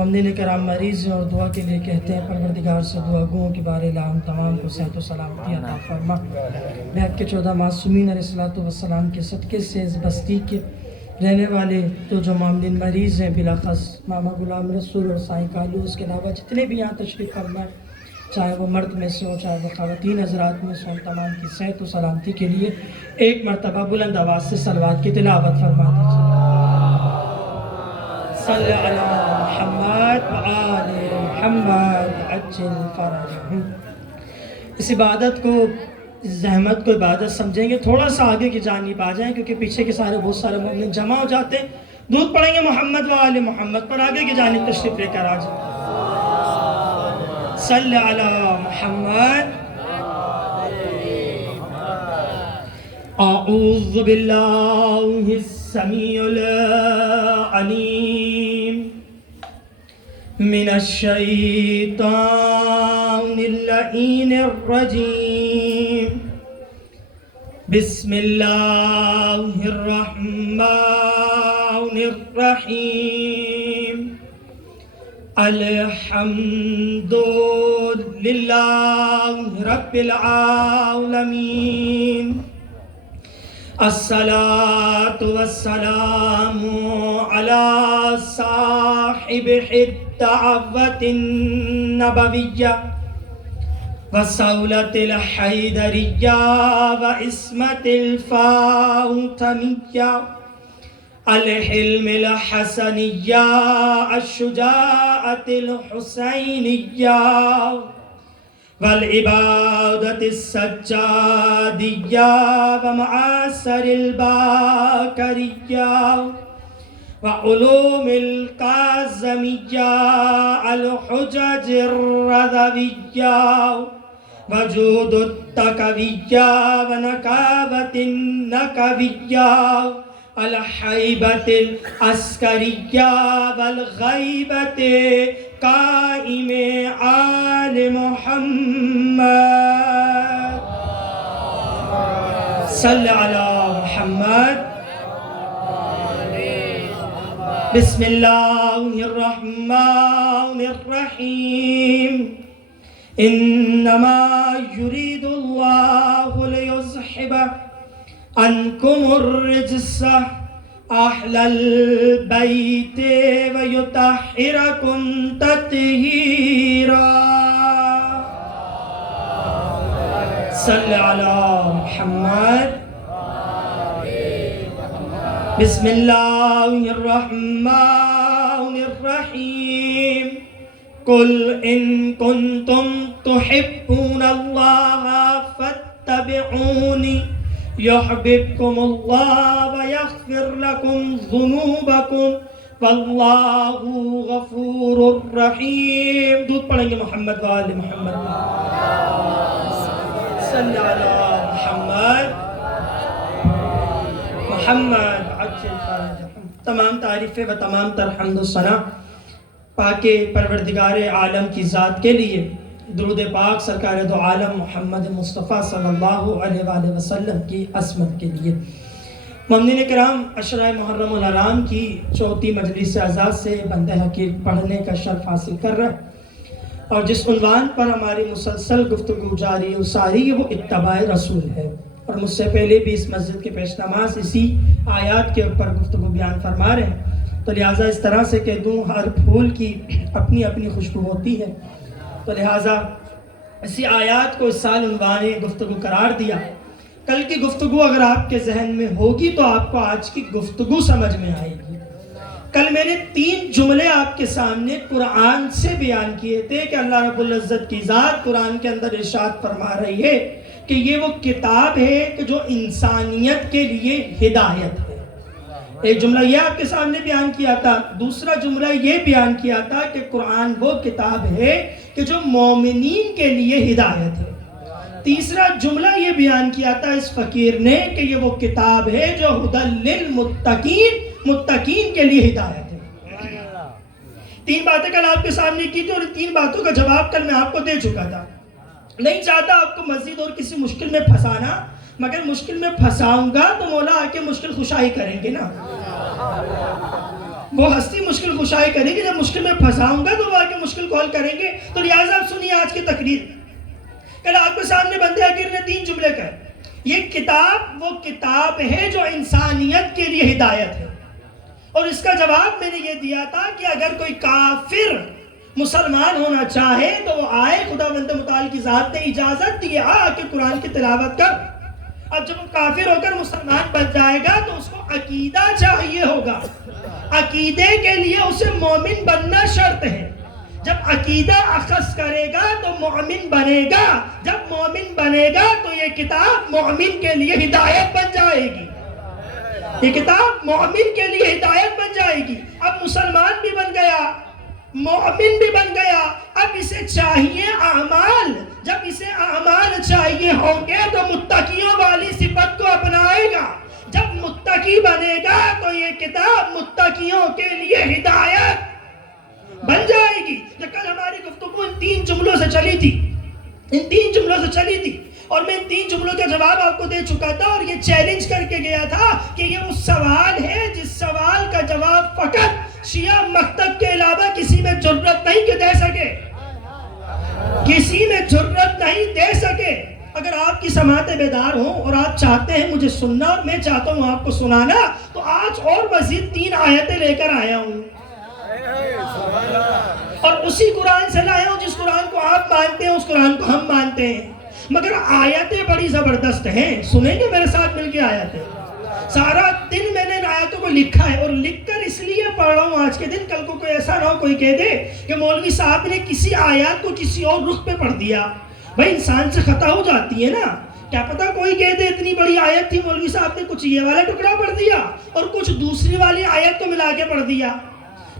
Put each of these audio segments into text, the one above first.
مومنین کرام مریض ہیں اور دعا کے لیے کہتے ہیں پروردگار سے دعا گوؤں کے بارے ہم تمام کو صحت و سلامتی عطا فرما۔ بیعت کے 14 معصومین علیہ السلام کے صدقے سے اس بستی کے رہنے والے جو مومنین مریض ہیں بلاخص ماما غلام رسول اور سائیں کالو، اس کے علاوہ جتنے بھی یہاں تشریف فرما، چاہے وہ مرد میں سے ہو چاہے وہ خواتین حضرات میں سے، تمام کی صحت و سلامتی کے لیے ایک مرتبہ بلند آواز سے صلوات کی تلاوت فرما دیجیے۔ صلی علی محمد وآل محمد عجل فرجہم۔ اس عبادت کو، اس زحمت کو عبادت سمجھیں گے، تھوڑا سا آگے کی جانب آ جائیں کیونکہ پیچھے کے سارے بہت سارے مومن جمع ہو جاتے ہیں۔ دودھ پڑھیں گے محمد وآل محمد پر، آگے کی جانب تشریف لے کر آ جائیں۔ صلی علی محمد۔ اعوذ باللہ السمیع العلیم من الشیطان اللعین الرجیم، بسم اللہ الرحمن الرحیم، الحمد للہ رب العالمین، الصلاة والسلام على صاحب الدعوة النبوية وصولة الحيدرية وإسمة الفاطمية، الحلم الحسنية، الشجاعة الحسينية، والعبادة السجادية، ومعاصر الباكرية، وعلوم القاسمية، الحجج الرضوية، وجود التقوية، ونكابة النكوية، الحيبة العسكرية، والغيبة قائم آل محمد، صلی علی محمد۔ بسم اللہ الرحمن الرحیم، انما یرید اللہ لیذہب عنکم الرجس اہل البیت ویطہرکم تطہیرا، صلی علی محمد۔ بسم اللہ الرحمن الرحیم، قل ان کنتم تحبون اللہ فاتبعونی یحببکم اللہ ویغفر لکم ذنوبکم واللہ غفور الرحیم۔ دودھ پڑھیں گے محمد وآل محمد، صلی علی محمد، محمد عجل فرجہم۔ تمام تعریفیں و تمام تر حمد و ثنا پاک پروردگار عالم کی ذات کے لیے، درود پاک سرکار دو عالم محمد مصطفیٰ صلی اللہ علیہ وآلہ وسلم کی عظمت کے لیے۔ مومنین کرام، عشرہ محرم الحرام کی چوتھی مجلس اعزاز سے بندہ حقیق پڑھنے کا شرف حاصل کر رہا ہے، اور جس عنوان پر ہماری مسلسل گفتگو جاری و ساری وہ اتباع رسول ہے، اور مجھ سے پہلے بھی اس مسجد کے پیش نماز اسی آیات کے اوپر گفتگو بیان فرما رہے ہیں، تو لہٰذا اس طرح سے کہہ دوں ہر پھول کی اپنی اپنی خوشبو ہوتی ہے، تو لہٰذا اسی آیات کو اس سال عنوان گفتگو قرار دیا۔ کل کی گفتگو اگر آپ کے ذہن میں ہوگی تو آپ کو آج کی گفتگو سمجھ میں آئے گی۔ کل میں نے 3 جملے آپ کے سامنے قرآن سے بیان کیے تھے کہ اللہ رب العزت کی ذات قرآن کے اندر ارشاد فرما رہی ہے کہ یہ وہ کتاب ہے کہ جو انسانیت کے لیے ہدایت ہے۔ ایک جملہ یہ آپ کے سامنے بیان کیا تھا، دوسرا جملہ یہ بیان کیا تھا کہ قرآن وہ کتاب ہے کہ جو مومنین کے لیے ہدایت ہے، تیسرا جملہ یہ بیان کیا تھا اس فقیر نے کہ یہ وہ کتاب ہے جو ہدی للمتقین، متقین کے لیے ہدایت ہے۔ 3 باتیں کل آپ کے سامنے کی تھی، اور 3 باتوں کا جواب کل میں آپ کو دے چکا تھا۔ نہیں چاہتا آپ کو مزید اور کسی مشکل میں پھنسانا، مگر مشکل میں پھنساؤں گا تو مولا آ کے مشکل خشائی کریں گے نا۔ وہ ہستی مشکل کشائی کرے گی، جب مشکل میں پھنساؤں گا تو وہ آ کے مشکل کو حل کریں گے۔ تو لہٰذا آپ سنیے آج کی تقریر۔ کل آپ کے سامنے بندے آخر نے 3 جملے کہے، یہ کتاب وہ کتاب ہے جو انسانیت کے لیے ہدایت ہے، اور اس کا جواب میں نے یہ دیا تھا کہ اگر کوئی کافر مسلمان ہونا چاہے تو وہ آئے، خدا بند متعال کی ذات نے اجازت دی، آ کے قرآن کی تلاوت کر۔ اب جب وہ کافر ہو کر مسلمان بن جائے گا تو اس کو عقیدہ چاہیے ہوگا، عقیدے کے لیے اسے مومن بننا شرط ہے۔ جب عقیدہ اخذ کرے گا تو مومن بنے گا، جب مومن بنے گا تو یہ کتاب مومن کے لیے ہدایت بن جائے گی، یہ کتاب مومن کے لیے ہدایت بن جائے گی۔ اب مسلمان بھی بن گیا، مومن بھی بن گیا، اب اسے چاہیے اعمال۔ جب اسے اعمال چاہیے ہوں گے تو متقیوں والی صفت کو اپنائے گا، جب متقی بنے گا تو یہ کتاب متقیوں کے لیے ہدایت بن جائے گی۔ تو کل ہماری گفتگو ان 3 جملوں سے چلی تھی، ان 3 جملوں سے چلی تھی، اور میں ان 3 جملوں کا جواب آپ کو دے چکا تھا، اور یہ چیلنج کر کے گیا تھا کہ یہ وہ سوال ہے جس سوال کا جواب فقط شیعہ مکتب کے علاوہ کسی میں جرت نہیں کہ دے سکے، کسی میں جرت نہیں دے سکے۔ اگر آپ کی سماعتیں بیدار ہوں اور آپ چاہتے ہیں مجھے سننا اور میں چاہتا ہوں آپ کو سنانا، تو آج اور مزید 3 آیتیں لے کر آیا ہوں، اور اسی قرآن سے لایا ہوں جس قرآن کو آپ مانتے ہیں، اس قرآن کو ہم مانتے ہیں، مگر آیتیں بڑی زبردست ہیں۔ سنیں گے میرے ساتھ مل کے آیتیں؟ سارا دن میں نے ان آیتوں کو لکھا ہے، اور لکھ کر اس لیے پڑھ رہا ہوں آج کے دن، کل کو کوئی ایسا نہ ہو کوئی کہہ دے کہ مولوی صاحب نے کسی آیات کو کسی اور رخ پہ پڑھ دیا۔ بھائی انسان سے خطا ہو جاتی ہے نا، کیا پتا کوئی کہہ دے اتنی بڑی آیت تھی، مولوی صاحب نے کچھ یہ والا ٹکڑا پڑھ دیا اور کچھ دوسری والی آیت کو ملا کے پڑھ دیا۔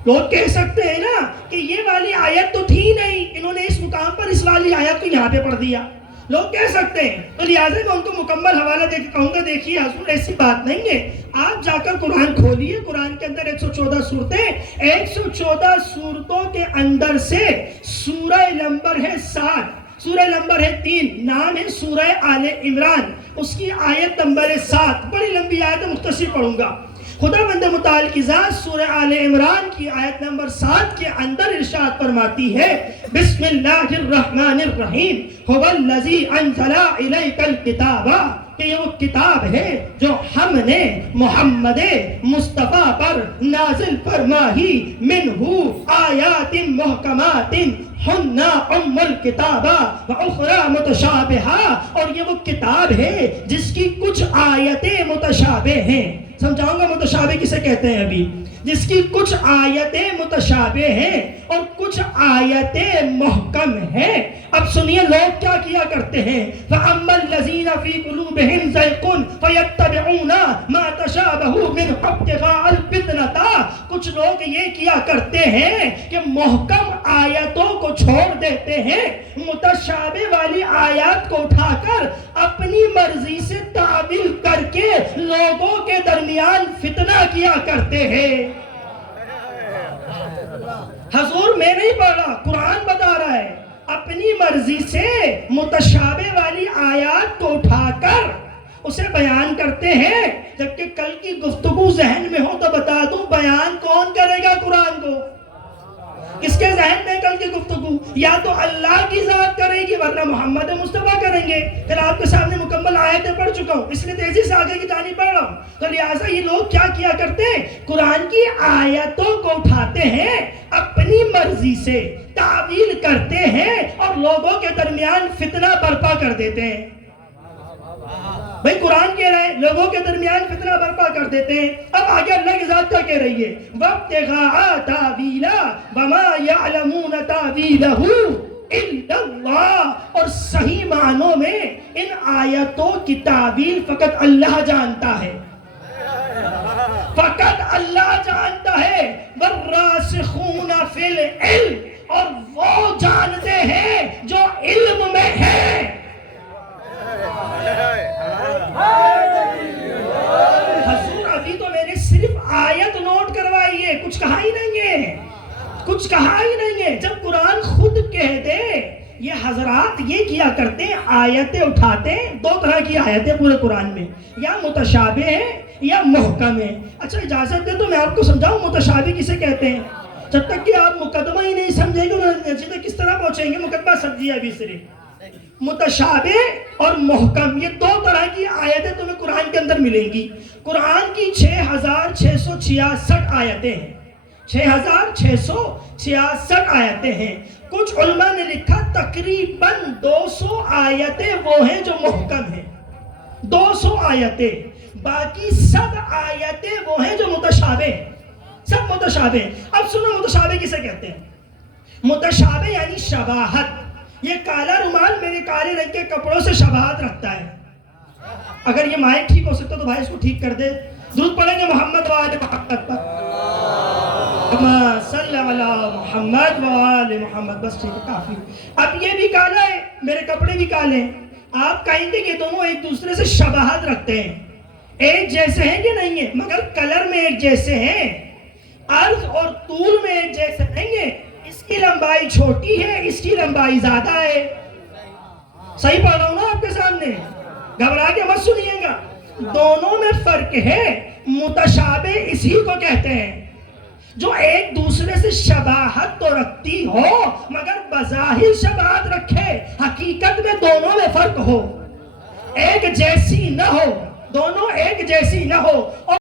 لوگ کہہ سکتے ہیں نا کہ یہ والی آیت تو تھی نہیں، انہوں نے اس مقام پر اس والی آیت کو یہاں پہ پڑھ دیا، لوگ کہہ سکتے ہیں۔ تو لہٰذا میں ان کو مکمل حوالہ دے کے کہوں گا دیکھیے حضور ایسی بات نہیں ہے، آپ جا کر قرآن کھولیے، قرآن کے اندر 114 صورتیں، 114 صورتوں کے اندر سے سورہ نمبر ہے 60، سورہ نمبر ہے 3، نام ہے سورہ آل عمران، اس کی آیت نمبر ہے 7، بڑی لمبی آیت مختصر پڑھوں گا۔ خدا بند متعال کی ذات سورہ آل عمران کی آیت نمبر 7 کے اندر ارشاد فرماتی ہے، بسم اللہ الرحمن الرحیم، هو الذی انزل الیک الکتاب، کہ یہ وہ کتاب ہے جو ہم نے محمد مصطفیٰ پر نازل فرمائی، منہ آیات محکمات ہن ام الکتاب واخری متشابہہ، اور یہ وہ کتاب ہے جس کی کچھ آیتیں متشابہ ہیں۔ سمجھاؤں گا متشابہ کسے کہتے ہیں ابھی، جس کی کچھ آیتیں متشابہ ہیں اور کچھ آیتیں محکم ہیں۔ اب سنیے لوگ کیا کیا کرتے ہیں، فَأَمَّا الَّذِينَ فِي قُلُوبِهِمْ زَيْغٌ فَيَتَّبِعُونَ مَا تَشَابَهَ مِنْهُ ابْتِغَاءَ الْفِتْنَةِ، کچھ لوگ یہ کیا کرتے ہیں کہ محکم آیتوں کو چھوڑ دیتے ہیں، متشابہ والی آیات کو اٹھا کر اپنی مرضی سے تعبیر کر کے لوگوں کے درمیان فتنہ کیا کرتے ہیں۔ حضور میں نہیں پڑھ رہا، قرآن بتا رہا ہے، اپنی مرضی سے متشابہ والی آیات کو اٹھا کر اسے بیان کرتے ہیں، جبکہ کل کی گفتگو ذہن میں ہو تو بتا دوں بیان کون کرے گا قرآن کو؟ کس کے ذہن میں کل کی گفتگو؟ یا تو اللہ کی ذات کرے گی ورنہ محمد مصطفیٰ کریں گے۔ پھر آپ کے سامنے مکمل آیتیں پڑھ چکا ہوں، اس لیے تیزی سے آگے کی جانب پڑھ رہا ہوں۔ تو لہٰذا یہ لوگ کیا کیا کرتے ہیں، قرآن کی آیتوں کو اٹھاتے ہیں، اپنی مرضی سے تعویل کرتے ہیں اور لوگوں کے درمیان فتنہ برپا کر دیتے ہیں۔ بھئی قرآن کہہ رہے ہیں لوگوں کے درمیان فتنہ برپا کر دیتے ہیں۔ اب آگے اللہ کی ذات کیا کہہ رہی ہے، وَابْتِغَاءَ تَأْوِيلَهُ وَمَا يَعْلَمُونَ تَأْوِيلَهُ إِلَّا اللَّهُ، اور صحیح معنوں میں ان آیتوں کی تعبیر فقط اللہ جانتا ہے، فقط اللہ جانتا ہے۔ وَالرَّاسِخُونَ فِي الْعِلْمِ، اور وہ جانتے ہیں جو علم میں ہے۔ حضور ابھی تو میں نے صرف آیت نوٹ کروائی ہے، کچھ کہا ہی نہیں ہے، کچھ کہا ہی نہیں ہے۔ جب قرآن خود کہہ دے یہ حضرات یہ کیا کرتے ہیں، آیتیں اٹھاتے ہیں، دو طرح کی آیتیں پورے قرآن میں، یا متشابہ ہیں یا محکم ہیں۔ اچھا اجازت دے تو میں آپ کو سمجھاؤں متشابہ کسے کہتے ہیں؟ جب تک کہ آپ مقدمہ ہی نہیں سمجھیں گے نتیجے کس طرح پہنچیں گے؟ مقدمہ سمجھیے ابھی صرف۔ متشابہ اور محکم، یہ دو طرح کی آیتیں تمہیں قرآن کے اندر ملیں گی۔ قرآن کی 6666 آیتیں ہیں، 6666 آیتیں ہیں۔ کچھ علماء نے لکھا تقریباً 200 آیتیں وہ ہیں جو محکم ہیں، 200 آیتیں، باقی سب آیتیں وہ ہیں جو متشابہ ہیں، سب متشابہ ہیں۔ اب سنو متشابہ کسے کہتے ہیں؟ متشابہ یعنی شباہت۔ یہ کالا رومال میرے کالے رنگ کے کپڑوں سے شباہت رکھتا ہے۔ اگر یہ مائک ٹھیک ہو سکتا تو بھائی اس کو ٹھیک کر دے۔ درود پڑھیں گے محمد و آل محمد پر، صلی علی محمد و آل محمد، بس ٹھیک ہے کافی۔ اب یہ بھی کالا ہے، میرے کپڑے بھی کالے ہیں، آپ کہیں گے کہ دونوں ایک دوسرے سے شباہت رکھتے ہیں، ایک جیسے ہیں کہ نہیں ہیں؟ مگر کلر میں ایک جیسے ہیں، عرض اور طول میں ایک جیسے نہیں ہیں۔ اس کی لمبائی چھوٹی ہے، اس کی لمبائی زیادہ ہے۔ صحیح پڑھ رہا ہوں نا آپ کے سامنے؟ گھبرا کے مت سنیے گا، دونوں میں فرق ہے۔ متشابہ اسی کو کہتے ہیں جو ایک دوسرے سے شباہت تو رکھتی ہو مگر بظاہر شباہت رکھے، حقیقت میں دونوں میں فرق ہو، ایک جیسی نہ ہو، دونوں ایک جیسی نہ ہو۔